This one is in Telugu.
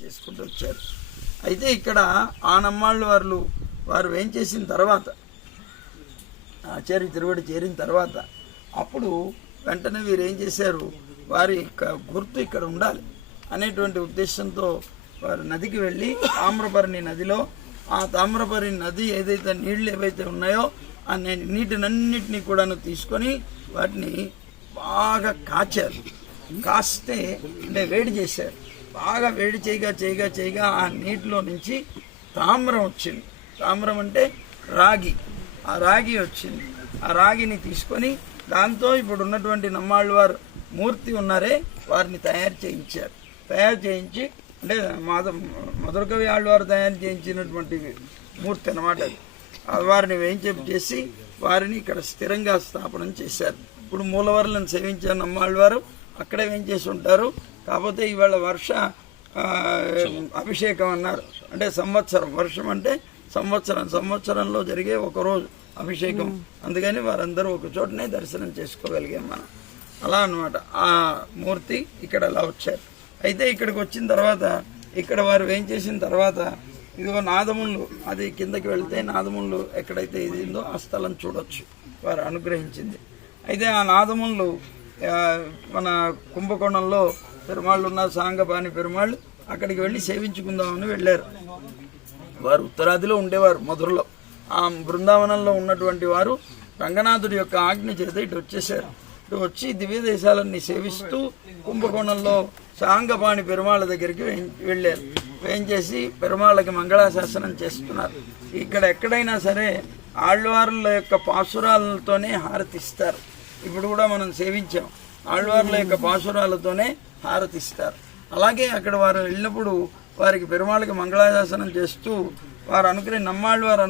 చేసుకుంటూ వచ్చారు. అయితే ఇక్కడ ఆ నమ్మాళ్ళు వారు ఏం చేసిన తర్వాత, ఆచార్య తిరువడి చేరిన తర్వాత అప్పుడు వెంటనే వీరు ఏం చేశారు, వారి గుర్తు ఇక్కడ ఉండాలి అనేటువంటి ఉద్దేశంతో వారు నదికి వెళ్ళి తామ్రపర్ణి నదిలో, ఆ తామ్రపర్ణి నది ఏదైతే నీళ్లు ఏవైతే ఉన్నాయో ఆ నీటినన్నిటినీ కూడాను తీసుకొని వాటిని బాగా కాచారు. కాస్తే అంటే వేడి చేశారు. బాగా వేడి చేయగా ఆ నీటిలో నుంచి తామ్రం వచ్చింది. తామ్రం అంటే రాగి. ఆ రాగి వచ్చింది. ఆ రాగిని తీసుకొని దాంతో ఇప్పుడు ఉన్నటువంటి నమ్మాళ్ళు వారు మూర్తి ఉన్నారే వారిని తయారు చేయించి అంటే మధురకవి ఆళ్వారు తయారు చేయించినటువంటి మూర్తి అన్నమాట. వారిని చేసి వారిని ఇక్కడ స్థిరంగా స్థాపనం చేశారు. ఇప్పుడు మూలవర్లను సేవించారు నమ్మాళ్ళు వారు, అక్కడే చేసి ఉంటారు. కాకపోతే ఇవాళ వర్ష అభిషేకం అన్నారు. అంటే సంవత్సరం, వర్షం అంటే సంవత్సరంలో జరిగే ఒక రోజు అభిషేకం. అందుకని వారందరూ ఒక చోటనే దర్శనం చేసుకోగలిగాం మనం. అలా అన్నమాట. ఆ మూర్తి ఇక్కడ అలా వచ్చారు. అయితే ఇక్కడికి వచ్చిన తర్వాత ఇక్కడ వారు చేసిన తర్వాత ఇదిగో నాదములు, అది కిందకి వెళ్తే నాదములు ఎక్కడైతే ఇది ఉందో ఆ స్థలం చూడొచ్చు, వారు అనుగ్రహించింది. అయితే ఆ నాదములు మన కుంభకోణంలో పెరుమాళ్ళు ఉన్నారు, సాంగపాణి పెరుమాళ్ళు, అక్కడికి వెళ్ళి సేవించుకుందామని వెళ్ళారు. వారు ఉత్తరాదిలో ఉండేవారు, మధురలో. ఆ బృందావనంలో ఉన్నటువంటి వారు రంగనాథుడి యొక్క ఆజ్ఞ చేత ఇటు వచ్చేసారు. ఇటు వచ్చి దివ్య దేశాలన్నీ సేవిస్తూ కుంభకోణంలో సాంగపాణి పెరుమాళ్ళ దగ్గరికి వెళ్ళారు. చేసి పెరుమాళ్ళకి మంగళాశాసనం చేస్తున్నారు. ఇక్కడ ఎక్కడైనా సరే ఆళ్వార్ల యొక్క పాసురాలతోనే హారతిస్తారు. ఇప్పుడు కూడా మనం సేవించాం, ఆళ్వార్ల యొక్క పాసురాలతోనే హారతిస్తారు. అలాగే అక్కడ వారు వెళ్ళినప్పుడు వారికి పెరుమాళ్ళకి మంగళాశాసనం చేస్తూ వారు నమ్మాళ్ళు వారు